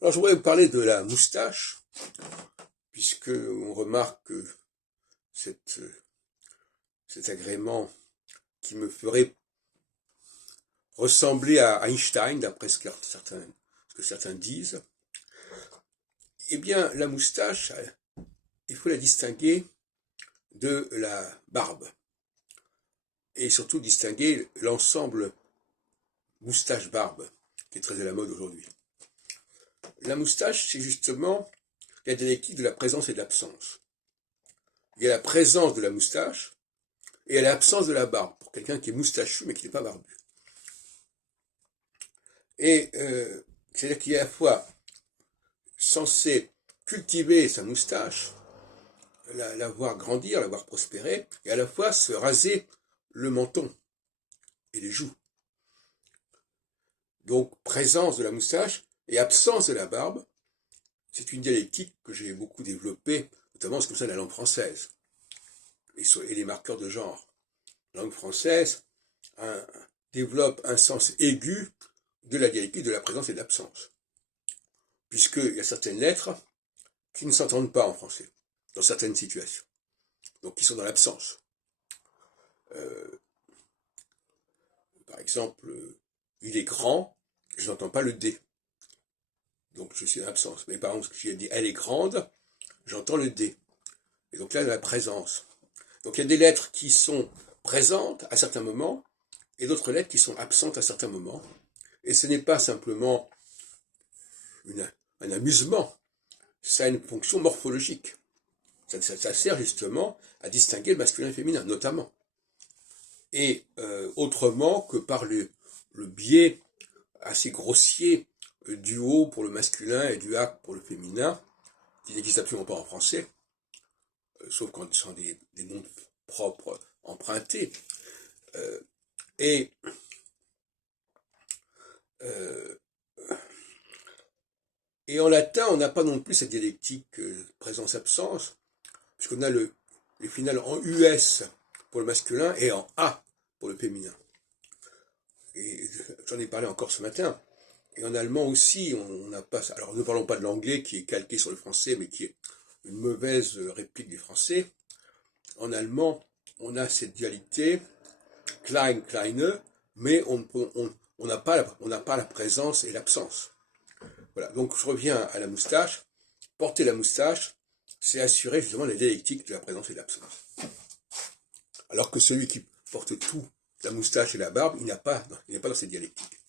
Alors, je voudrais vous parler de la moustache, puisque on remarque que cet agrément qui me ferait ressembler à Einstein, d'après ce que certains disent, eh bien, la moustache, il faut la distinguer de la barbe, et surtout distinguer l'ensemble moustache-barbe, qui est très à la mode aujourd'hui. La moustache, c'est justement la dialectique de la présence et de l'absence. Il y a la présence de la moustache et il y a l'absence de la barbe, pour quelqu'un qui est moustachu mais qui n'est pas barbu. Et c'est-à-dire qu'il est à la fois censé cultiver sa moustache, la voir grandir, la voir prospérer, et à la fois se raser le menton et les joues. Donc présence de la moustache et absence de la barbe, c'est une dialectique que j'ai beaucoup développée, notamment en ce qui concerne la langue française et les marqueurs de genre. La langue française développe un sens aigu de la dialectique de la présence et de l'absence. Puisqu'il y a certaines lettres qui ne s'entendent pas en français, dans certaines situations, donc qui sont dans l'absence. Par exemple, il est grand, je n'entends pas le D. Donc je suis en absence. Mais par exemple, si j'ai dit elle est grande, j'entends le D. Et donc là, la présence. Donc il y a des lettres qui sont présentes à certains moments, et d'autres lettres qui sont absentes à certains moments. Et ce n'est pas simplement un amusement, ça a une fonction morphologique. Ça sert justement à distinguer le masculin et le féminin, notamment. Et autrement que par le biais assez grossier du haut pour le masculin et du hac pour le féminin, qui n'existe absolument pas en français, sauf quand ce sont des noms propres empruntés. Et en latin, on n'a pas non plus cette dialectique présence-absence, puisqu'on a les finales en US pour le masculin et en A pour le féminin. Et j'en ai parlé encore ce matin. Et en allemand aussi, on n'a pas ça. Alors ne parlons pas de l'anglais qui est calqué sur le français, mais qui est une mauvaise réplique du français. En allemand, on a cette dualité, klein, kleine, mais on n'a pas la présence et l'absence. Voilà, donc je reviens à la moustache. Porter la moustache, c'est assurer justement la dialectique de la présence et de l'absence. Alors que celui qui porte tout, la moustache et la barbe, il n'est pas dans cette dialectique.